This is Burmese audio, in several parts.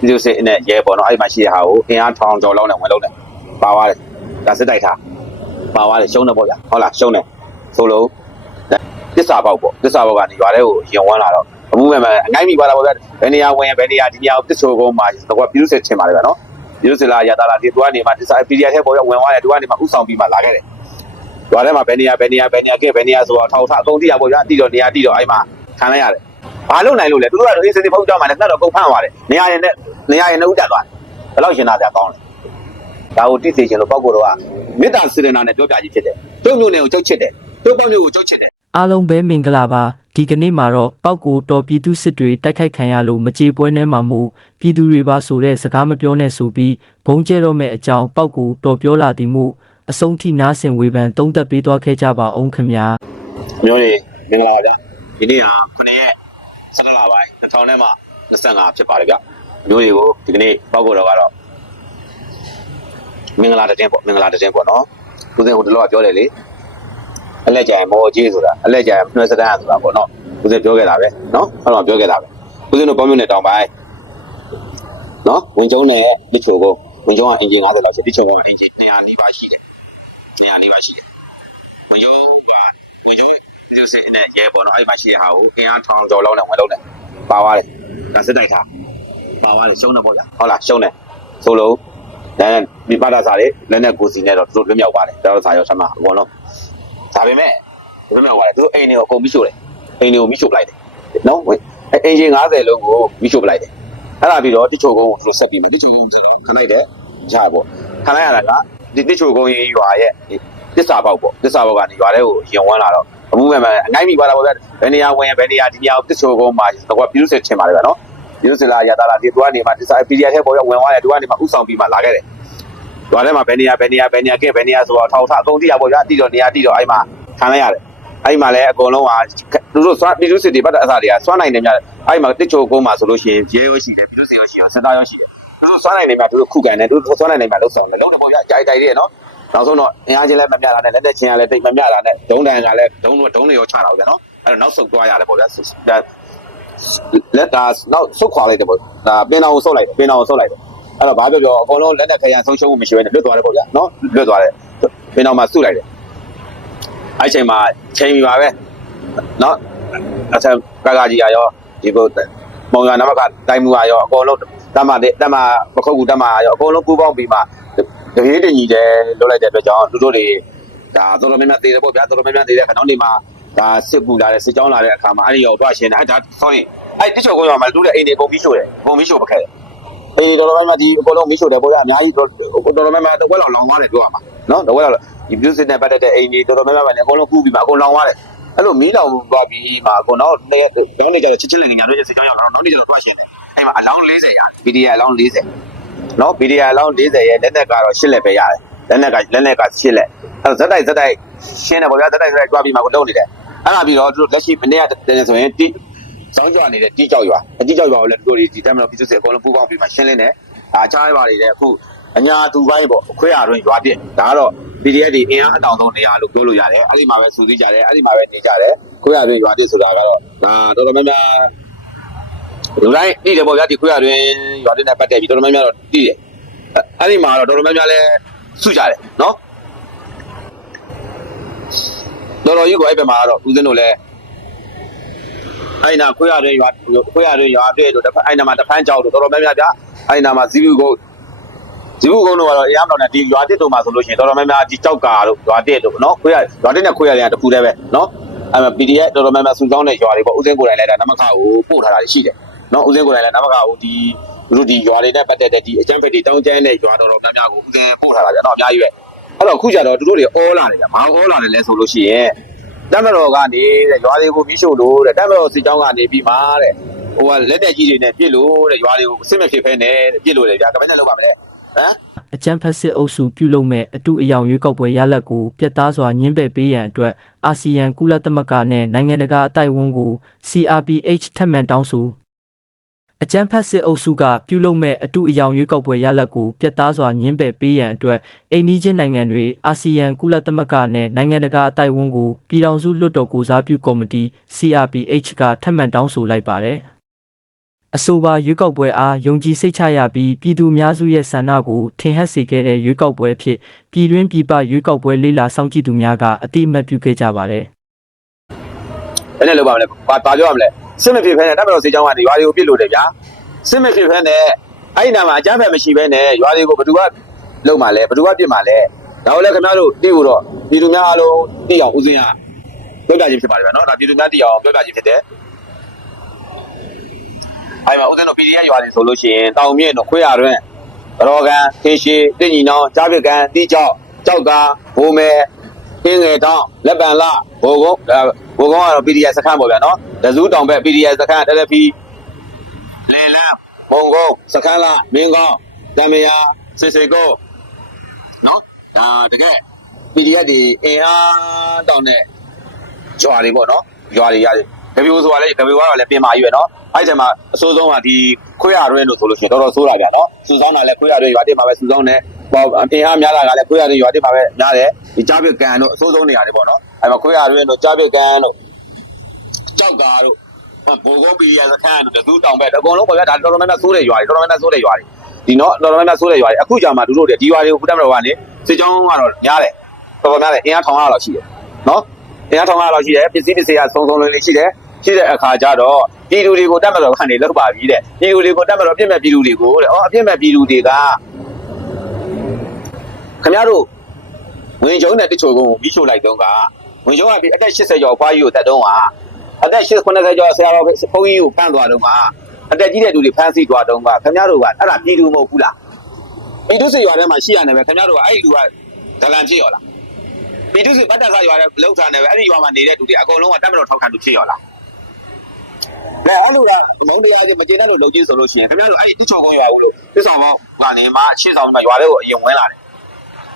ပြည်သူစစ်နဲ့ရဲပေါ့နော်အဲ့ဒီမှာရှိတဲ့ဟာကိုအင်အားထောင်ကျော်လောက်နဲ့ဝင်လုံးတယ်ပါသွားတယ်ဒါစစ်တိုက်ထားပါသွားတယ်ရှုံးတယ်ပေါ့ဗျာဟုတ်လားရှုံးတယ်ဆိုလို့တစ္ဆာပေါက်ပေါ့တစ္ဆာပေါက်ကနေရွာထဲကိုရင်ဝန်းလာတော့အမှုမဲ့မဲ့အငိုင်းမိသွားတာပေါ့ဗျာဘယ်နေရာဝင်ဘယ်နေရာဒီနေရာကိုတစ္ဆိုကုန်းမှာတော့ပြည်သူစစ်ထင်ပါတယ်ဗျာနော်ပြည်သူစစ်လားရတာလားဒီသူကနေမှတစ္ဆာ PDF ထဲပေါ်ရဝင်သွားတယ်သူကနေမှဥဆောင်ပြီးမှလာခဲ့တယ်။ရွာထဲမှာဘယ်နေရာဘယ်နေရာဘယ်နေရာကဲဘယ်နေရာဆိုတော့ထောက်ထားအကုန်တိရပေါ့ဗျာ။တိတော့နေရာတိတော့အဲ့မှာခံလိုက်ရတယ်။ ဘာလို့နိုင်လို့လဲ။သူတို့ကတော့အေးစစ်စစ်ဖုတ်ကြမှာလည်းငှက်တော့ကုန်ဖမ်းသွားတယ်။နေရာရင်နဲ့နေရာရင်နဲ့ဥတက်သွားတယ်။ဘယ်လောက်ရှင်တာပြကောင်းလဲ။ဒါကိုတိစေချင်လို့ပေါ့ကိုတော့ကမေတ္တာစေတနာနဲ့ပြောပြကြီးဖြစ်တယ်။တို့မျိုးနဲ့ကိုချုပ်ချစ်တယ်။တို့ပေါ့မျိုးကိုချုပ်ချစ်တယ်အားလုံးပဲမင်္ဂလာပါဒီကနေ့မှာတော့ပောက်ကိုတော်ပြည်သူစစ်တွေတိုက်ခိုက်ခံရလို့မကြေပွဲနဲ့မှမို့ပြည်သူတွေပါဆိုတဲ့စကားမပြောနဲ့ဆိုပြီးဘုံကျဲတော့မဲ့အကြောင်းပောက်ကိုတော်ပြောလာသည်မှုအဆုံးထိနားဆင်ဝေဖန်သုံးသပ်ပေးသွားခဲ့ကြပါအောင်ခင်ဗျာ။မျိုးတွေမင်္ဂလာပါဗျာ။ဒီနေ့ဟာ9ရက် 17လပိုင်း2000နဲ့မှ25ဖြစ်ပါတယ်ဗျ။မျိုးတွေကိုဒီကနေ့ပေါ့ကိုတော့ကတော့မင်္ဂလာတဲ့ပေါ့မင်္ဂလာတဲ့ပေါ့နော်။သူစင်ဟိုတလောကပြောတယ်လေ။အလက်ကြိုင်မော်ကြီးဆိုတာအလက်ကြိုင်နှွှဲစတန်းဆိုတာပေါ့နော်ဦးစင်ပြောခဲ့တာပဲနော်ဟုတ်တော့ပြောခဲ့တာပဲဦးစင်တို့ပေါင်းမြို့နယ်တောင်ပိုင်းနော်ဝင်ကျုံနဲ့ဒီချိုကိုဝင်ကျုံကအင်ဂျင်90လောက်ရှိဒီချိုကအင်ဂျင်200နီးပါးရှိတယ်200နီးပါးရှိတယ်ဝင်ကျုံကဝင်ကျုံ ဒီစစ်နဲ့ရဲပေါ့နော်အဲ့ဒီမှာရှိတဲ့ဟာကိုအင်အားထောင်ကျော်လောက်နဲ့ဝင်လုံးတယ်ပါသွားတယ်ဒါစစ်တိုက်ထားပါသွားတယ်ရှုံးတယ်ပေါ့ဗျာဟုတ်လားရှုံးတယ်ဆိုလို့ဒါနဲ့ဒီပါတာစာတွေလက်နဲ့ကိုစီနဲ့တော့သူတို့လွတ်မြောက်ပါတယ်တော်တော်စာရောက်ဆမ်းမှာအကုန်လုံးဒါပေမဲ့ဘယ်လိုလဲသူအိမ်တွေကိုအကုန်မိရှို့တယ်အိမ်တွေကိုမိရှို့ပလိုက်တယ်နော်ဝင်အဲ့အင်ဂျင်90လုံးကိုမိရှို့ပလိုက်တယ်အဲ့ဒါပြီးတော့တိချိုကုန်းကိုသူတို့ဆက်ပြီးမယ်တိချိုကုန်းဆိုတော့ခလိုက်တယ်ဂျာပေါ့ခလိုက်ရတာကဒီတိချိုကုန်းရေးရွာရဲ့တစ္ဆာပေါက်ပေါ့တစ္ဆာပေါက်ကနေရွာထဲကိုရင်ဝန်းလာတော့ အမှုမဲ့မဲ့အငိုင်းမိသွားတာပေါ့ဗျဘယ်နေရာဝင်ဘယ်နေရာဒီနေရာကိုတိချိုကုန်းမှာတော့ပြည်သူစစ်ထင်ပါတယ်ဗျနော်ပြည်သူစစ်လားရတာလားဒီသူကနေမှတစ္ဆာ PDF ထဲပေါ်ရဝင်သွားတယ်သူကနေမှဥဆောင်ပြီးမှလာခဲ့တယ်ရွာထဲမှာဘယ်နေရာဘယ်နေရာဘယ်နေရာကဲဘယ်နေရာဆိုတော့ထောက်ထားအကုန်တိရပေါ့ဗျာတိတော့နေရာတိတော့အဲ့မှာခံလိုက်ရတယ်အဲ့ဒီမှာလည်းအကုန်လုံးကသူတို့စွမ်းပြည်သူစစ်တွေပတ်တဲ့အစားတွေကစွမ်းနိုင်တယ်များအဲ့ဒီမှာတစ်ချိုကုန်းမှာဆိုလို့ရှိရင်ရဲရောရှိတယ်ပြည်သူစစ်ရောရှိတယ်စစ်သားရောရှိတယ်သူတို့စွမ်းနိုင်တယ်များသူတို့ခုခံတယ်သူတို့စွမ်းနိုင်တယ်များလှုပ်ဆောင်တယ်လုံးတယ်ပေါ့ဗျာကြိုက်တိုက်တယ်နော် နောက်ဆုံးတော့အင်အားချင်းလည်းမမျှတာနဲ့လက်လက်ချင်းကလည်းတိတ်မမျှတာနဲ့ဒုံးတန်ကလည်းဒုံးဒုံးတွေရောချတာပဲနော်အဲ့တော့နောက်ဆုတ်သွားရတယ်ပေါ့ဗျာလက်တာနောက်ဆုတ်ခွာလိုက်တယ်ပေါ့ဒါပင်တော်ကိုဆုတ်လိုက်ပင်တော်ကိုဆုတ်လိုက်တယ်အဲ့တော့ဘာပြောပြောအကုန်လုံးလက်လက်ခရံဆုံးရှုံးမှုမရှိဘဲနဲ့လွတ်သွားတယ်ပေါ့ဗျာနော်လွတ်သွားတယ်ပင်တော်မှာဆုတ်လိုက်တယ်အဲ့ချိန်မှာချိန်ပြီပါပဲနော်အထက်ကကကြီးရောဒီဘုတ်မောင်ရနမကတိုင်းမူရောအကုန်လုံးတမတမပခုတ်ကူတမရောအကုန်လုံးပူပေါင်းပြီးမှ တပြေးတင်ကြီးတယ်လွတ်လိုက်တဲ့အတွက်ကြောင့်သူတို့တွေဒါတော်တော်များများသေးတယ်ပေါ့ဗျာတော်တော်များများသေးတဲ့ခါနောက်နေမှာဒါစစ်ကူလာတဲ့စစ်ကြောင်းလာတဲ့အခါမှာအဲ့ဒီရောတွားရှင်တယ်အဲ့ဒါဆောင်းရင်အဲ့တိချိုကိုရောမှာလူတဲ့အိမ်တွေကုန်ပြီးရှို့တယ်ကုန်ပြီးရှို့ပခဲ့တယ်အိမ်တော်တော်များများဒီအကုန်လုံးပြီးရှို့တယ်ပေါ့ဗျာအများကြီးတော်တော်များများတဝက်လောက်လောင်သွားတယ်ပြောရမှာနော်တဝက်လောက်ဒီပြုစစ်နဲ့ပတ်သက်တဲ့အိမ်တွေတော်တော်များများပဲအကုန်လုံးကူးပြီးမှအကုန်လောင်သွားတယ်အဲ့လိုမီးလောင်သွားပြီးမှကိုတော့နေတောင်းနေကြတော့ချစ်ချစ်လင်ငညာတို့ရဲ့စစ်ကြောင်းရောက်တော့နောက်နေ့ကျတော့တွားရှင်တယ်အဲ့မှာအလောင်း40ရတယ် PDA အလောင်း40 နော် PDA အလောင်း40ရဲ့လက်နက်ကတော့8လက်ပဲရတယ်လက်နက်ကလက်နက်က8လက်အဲ့ဇက်တိုက်ဇက်တိုက်ရှင်းတယ်ပေါ့ဗျာဇက်တိုက်ဇက်တိုက်တွားပြီးမှကိုလုံးနေတယ်အဲ့ဒါပြီးတော့သူတို့လက်ရှိမနေ့ကတည်းဆိုရင်တိစောင်းကြွနေတဲ့တိကြောက်ရွာအတိကြောက်ရွာကိုလည်းသူတို့ဒီတမ်းမလို့ပြည်သူစစ်အကုန်လုံးပူးပေါင်းပြီးမှရှင်းလင်းတယ်အားချားရပါလေတဲ့အခုအညာသူပိုင်းပေါ့အခွဲရတွင်ရွာပြစ်ဒါကတော့ PDF တွေအင်အားအတောင်ဆုံးနေရာလို့ပြောလို့ရတယ်အဲ့ဒီမှာပဲစူးစီးကြတယ်အဲ့ဒီမှာပဲနေကြတယ်ခွဲရတွင်ရွာပြစ်ဆိုတာကတော့ဒါတော်တော်များများ လူတိုင်းသိတယ်ပေါ့ဗျာဒီခွဲရတွင်ရွာပြစ်နဲ့ပတ်သက်ပြီးတော်တော်များများတော့သိတယ်အဲ့ဒီမှာတော့တော်တော်များများလဲစုကြတယ်နော်တော်တော်ကြီးကိုအဲ့ဘက်မှာကတော့ဦးဇင်းတို့လည်းအဲ့နာခွဲရတွင်ရွာခွဲရတွင်ရွာပြည့်တို့တစ်ဖက်အဲ့နာမှာတစ်ဖက်ကြောက်တို့တော်တော်များများဗျာအဲ့နာမှာဇီဘူးကိုဒီဘုကုန်းတို့ကတော့အရမ်းတော်နဲ့ဒီရွာတစ်တုံမှာဆိုလို့ရှိရင်တော်တော်များများဒီကြောက်ကာတို့ရွာတစ်တို့နော်ခွေးရရွာတစ်နဲ့ခွေးရတယ်တခုတည်းပဲနော်အဲ့မှာ PDF တော်တော်များများစုဆောင်းတဲ့ရွာတွေပေါ့ဦးစင်းကိုယ်တိုင်လည်းဒါနမခကိုပို့ထားတာရှိတယ် နော်ဦးစင်းကိုယ်တိုင်လည်းနမခကိုဒီတို့ဒီရွာတွေနဲ့ပတ်သက်တဲ့ဒီအကျန်းဖက်တွေတောင်းကျမ်းတဲ့ရွာတော်တော်များများကိုဦးစင်းပို့ထားတာဗျာနော်အများကြီးပဲအဲ့တော့အခုကျတော့တို့တွေအောလာတယ်ဗျာမအောလာတယ်လဲဆိုလို့ရှိရင်တမတော်ကနေတဲ့ရွာတွေကိုပြီးရှို့လို့တဲ့တမတော်စစ်ကြောင်းကနေပြီးမှတဲ့ဟိုကလက်တက်ကြီးတွေနဲ့ပြစ်လို့တဲ့ရွာတွေကိုအစစ်မဖြစ်ဖဲနဲ့ပြစ်လို့လေဗျာကမနဲ့လောက်ပါမလဲဟမ်အကြံဖက်စစ်အုပ်စုပြုလုပ်မဲ့အတူအယောင်ရွေးကောက်ပွဲရလဒ်ကိုပြတ်သားစွာညှင်းပယ်ပေးရန်အတွက်အာဆီယံကုလသမဂ္ဂနဲ့နိုင်ငံတကာအတိုက်အဝန်းကို CRPH ထပ်မံတောင်းဆို အကြံဖက်စစ်အုပ်စုကပြုလုပ်မဲ့အတူအယောင်ရွေးကောက်ပွဲရလဒ်ကိုပြတ်သားစွာညှင်းပယ်ပေးရန်အတွက်အိန္ဒိချင်းနိုင်ငံတွေအာဆီယံကုလသမဂ္ဂနဲ့နိုင်ငံတကာအတိုက်အဝန်းကိုပြည်ထောင်စုလွှတ်တော်ကိုစားပြုကော်မတီ CRPH ကထပ်မံတောင်းဆိုလိုက်ပါတယ်အဆိုပါရွေးကောက်ပွဲအားယုံကြည်စိတ်ချရပြီးပြည်သူအများစုရဲ့ဆန္ဒကိုထင်ဟပ်စေခဲ့တဲ့ရွေးကောက်ပွဲဖြစ်ပြည်တွင်းပြည်ပရွေးကောက်ပွဲလေးလာစောင့်ကြည့်သူများကအတိအမှတ်ပြုခဲ့ကြပါတယ်ဘယ်နဲ့လောက်ပါမလဲဘာဘာပြောရမလဲ စစ်မဖြစ်ဖဲနဲ့တပ်မတော်စေချောင်းကနေရွာတွေကိုပြစ်လို့တယ်ဗျာစစ်မဖြစ်ဖဲနဲ့အဲ့ဒီနာမှာအကြမ်းဖက်မရှိဘဲနဲ့ရွာတွေကိုဘယ်သူကလုံမှာလဲဘယ်သူကပြစ်မှာလဲဒါကိုလည်းခင်ဗျားတို့သိဖို့တော့ပြည်သူများအားလုံးသိအောင်ဦးစင်းရပြောပြခြင်းဖြစ်ပါတယ်ဗျာနော်ဒါပြည်သူများသိအောင်ပြောပြခြင်းဖြစ်တယ်အဲ့မှာဦးစင်းတို့ PDF ရွာတွေဆိုလို့ရှိရင်တောင်မြင့်တို့ခွေးရတွင်ရောကန်ခေရှိတင့်ညီနောင်ကြားပြကန်တိကျောက်ကြောက်ကာဘိုးမဲခင်းငယ်တောင်းလက်ပံလဘိုကုန်းဘိုကုန်းကတော့ PDF စခန်းပေါ့ဗျာနော် ဒဇူးတောင်ဘက် PDF စခန်းတက်လက်ဖီလေလန်းဘုံကုန်းစခန်းလမင်းကောင်းတမယာစစ်စေကုန်းနော်ဒါတကယ် PDF တွေအင်အားတောင်းတဲ့ရွာတွေပေါ့နော်ရွာတွေရတယ်ကပြိုးဆိုတာလေကပြိုးကတော့လည်းပြင်မာကြီးပဲနော်အဲ့ဒီမှာအစိုးဆုံးကဒီခွေးရရွဲလို့ဆိုလို့ရှိရင်တော်တော်ဆိုးတာဗျာနော်စူဆောင်းတာလည်းခွေးရရွဲရွာတိမှာပဲစူဆောင်းတယ်ပေါ့အင်အားများတာကလည်းခွေးရရွဲရွာတိမှာပဲများတယ်ဒီကြားပြကန်တို့အစိုးဆုံးနေရာတွေပေါ့နော်အဲ့မှာခွေးရရွဲတို့ကြားပြကန်တို့ ကြောက်ကာတို့ဘိုးကုန်းပီရီယာစခန်းတို့တသူတောင်ဘက်အကုန်လုံးပေါ့ဗျာဒါတော်တော်များများဆိုးတဲ့ရွာတွေတော်တော်များများဆိုးတဲ့ရွာတွေဒီနော်တော်တော်များများဆိုးတဲ့ရွာတွေအခုကြာမှတို့တို့ဒီရွာတွေကိုခုတတ်မတော်ကနေစစ်ကြောင်းကတော့များတယ်တော်တော်များတယ်အင်အားထောင်ရလောက်ရှိတယ်နော်အင်အားထောင်ရလောက်ရှိတယ်ပစ္စည်းပစ္စည်းကစုံစုံလင်လင်ရှိတယ်ရှိတဲ့အခါကျတော့ပြည်သူတွေကိုတတ်မတော်ကနေလောက်ပါပြီတဲ့ပြည်သူတွေကိုတတ်မတော်ပြည့်မဲ့ပြည်သူတွေကိုတဲ့အော်အပြည့်မဲ့ပြည်သူတွေကခင်ဗျားတို့ဝင်ကျုံတဲ့တချို့ကိုပြီးချို့လိုက်တော့ကဝင်ကျုံကဒီအသက်80ကျော်ဖွားကြီးကိုတက်တော့က အသက်80 90ကျော်ဆရာတော်ဘုန်းကြီးကိုဖမ်းသွားတော့ကအသက်ကြီးတဲ့သူတွေဖမ်းဆီးသွားတော့ကခင်ဗျားတို့ကအဲ့ဒါပြည်သူမဟုတ်ဘူးလားပြည်သူစစ်ရွာထဲမှာရှိရတယ်ပဲခင်ဗျားတို့ကအဲ့ဒီလူကဒလန်ဖြစ်ရောလားပြည်သူစစ်ဗတ်တက်စားရွာတဲ့လောက်ထားနေပဲအဲ့ဒီရွာမှာနေတဲ့သူတွေအကုန်လုံးကတက်မတော်ထောက်ခံသူဖြစ်ရောလားလဲအဲ့လိုကမုံတရားကြီးမကျေနပ်လို့လုံကြီးဆိုလို့ရှိရင်ခင်ဗျားတို့အဲ့ဒီသူ့ချောင်းကောင်းရွာဘူးလို့သူ့ဆောင်ကောင်းကနေမှရှေ့ဆောင်မှာရွာတွေကိုအရင်ဝင်လာတယ်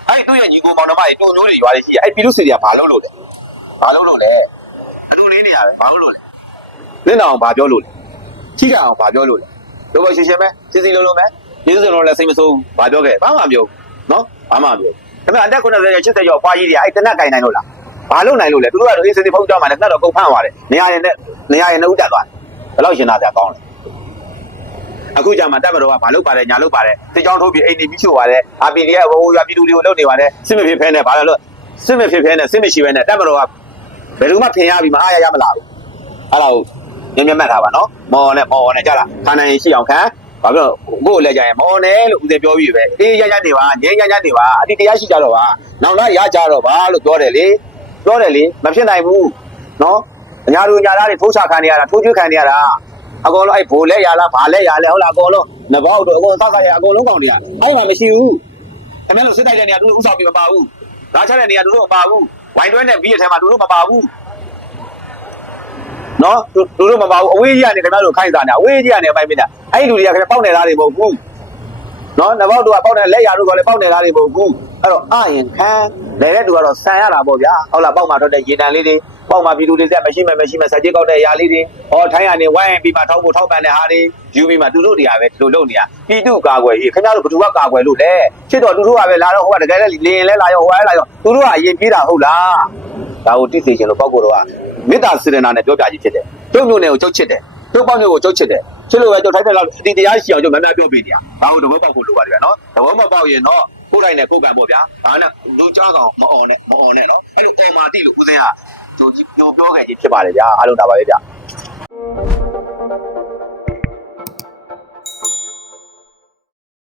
အဲ့ဒီသူ့ရဲ့ညီကိုမောင်နှမတွေတုံမျိုးတွေရွာတွေရှိတယ်အဲ့ပြည်သူစစ်တွေကဘာလုပ်လို့လဲဘာလုပ်လို့လဲအတူ လေးနေရတယ်ဘာလုပ်လို့လဲနင်းအောင်ဘာပြောလို့လဲချိကအောင်ဘာပြောလို့လဲတို့ဘရှင်းရှင်းပဲစီစီလုံးလုံးပဲကျေးဇူးတော်လည်းစိတ်မဆိုးဘူးဘာပြောခဲ့ဘာမှမပြောဘူးနော်ဘာမှမပြောခင်ဗျအတက်90ကျော်80ကျော်ဖွားကြီးတွေအဲ့တနက်ကင်နိုင်လို့လားဘာလို့နိုင်လို့လဲသူတို့ကတော့အေးစေးစေးဖုတ်ကြမှာလဲတက်တော့ကုန်ဖမ်းသွားတယ်နေရာရင်နဲ့နေရာရင်နှုတ်တက်သွားတယ်ဘယ်လောက်ရှင်သာကြကောင်းလဲအခုကြမှာတက်မတော်ကဘာလို့ပါတယ်ညာလို့ပါတယ်စစ်ကြောင်းထိုးပြီးအိမ်နေပြီးချို့ပါတယ်အာပီဒီရဲ့ဟိုရွာပြည်သူတွေကိုလုပ်နေပါတယ်စစ်မဖြစ်ဖဲနဲ့ဘာလို့စစ်မဖြစ်ဖဲနဲ့စစ်မရှိဖဲနဲ့တက်မတော်ကဘ ယ်သူမှဖင်ရပြီးမအားရရမလားဘူးအဲ့ဒါကိုမြင်မြင်မှတ်ထားပါနော်မော်နဲ့မော်နဲ့ကြလားခန္ဓာရင်ရှိအောင်ခံဘာဖြစ်လို့ကိုယ်လည်းကြရင်မော်နဲ့လို့ဦးစင်ပြောပြီးပဲအေးရရနေပါငင်းရရနေပါအတိတရားရှိကြတော့ပါနောက်လာရကြတော့ပါလို့ပြောတယ်လေပြောတယ်လေမဖြစ်နိုင်ဘူးနော်အညာလူညာသားတွေထိုးချခံနေရတာထိုးကျွေးခံနေရတာအကုန်လုံးအဲ့ဘိုလ်လဲရလားဘာလဲရလဲဟုတ်လားအကုန်လုံးနဘောက်တို့အကုန်သတ်သတ်ရအကုန်လုံးကောင်တွေကအဲ့မှာမရှိဘူးခင်ဗျားတို့စစ်တိုက်တဲ့နေရာသူတို့ဥဆောင်ပြီးမပါဘူးဓာတ်ချတဲ့နေရာသူတို့မပါဘူး ဝိုင်းတွဲနဲ့ပြီးရထဲမှာသူတို့မပါဘူးနော်သူသူတို့မပါဘူးအဝေးကြီးကနေခင်ဗျားတို့ခိုင်းစားနေအဝေးကြီးကနေအပိုင်ပြတာအဲ့ဒီလူတွေကခင်ဗျားပေါက်နေသားတွေမဟုတ်ဘူးနော်နဘောက်တို့ကပေါက်နေလက်ရတို့ကလည်းပေါက်နေသားတွေမဟုတ်ဘူးအဲ့တော့အရင်ခံလဲတဲ့သူကတော့ဆန်ရတာပေါ့ဗျာဟုတ်လားပေါက်မှာထွက်တဲ့ရေတံလေးတွေ ပေါက်မှာပြည်သူတွေတက်မရှိမဲ့မရှိမဲ့စကြိတ်ကောက်တဲ့အရာလေးတွေဟောထိုင်းကနေဝိုင်းပြီးမှထောက်ဖို့ထောက်ပံတဲ့ဟာတွေယူပြီးမှသူတို့တွေကပဲဒီလိုလုပ်နေရပြည်သူကာကွယ်ရေးခင်ဗျားတို့ဘယ်သူကကာကွယ်လို့လဲချစ်တော့သူတို့ကပဲလာတော့ဟိုကတကယ်လည်းလင်းလဲလာရောဟိုကလည်းလာရောသူတို့ကအရင်ပြေးတာဟုတ်လားဒါကိုတိစေချင်လို့ပောက်ကိုတော့ကမေတ္တာစေရနာနဲ့ပြောပြကြီးဖြစ်တယ်ကျုပ်မျိုးနဲ့ကိုကျုပ်ချစ်တယ်ကျုပ်ပေါက်မျိုးကိုကျုပ်ချစ်တယ်ချစ်လို့ပဲကျုပ်ထိုက်တဲ့လောက်အတီတရားရှိအောင်ကျုပ်များများပြောပေးနေရဘာလို့တဘောပေါက်ကိုလိုပါတယ်ဗျာနော်တဘောမပေါက်ရင်တော့ ကိုယ်တိုင်နဲ့ကိုယ်ကံပေါ့ဗျာဘာနဲ့လူကြားကောင်မအောင်နဲ့မအောင်နဲ့နော်အဲ့လိုအော်မာတိလို့ဦးစင်းကကျိုးကြီးပြောခဲ့ကြီးဖြစ်ပါတယ်ဗျာအားလုံးဒါပါပဲဗျာ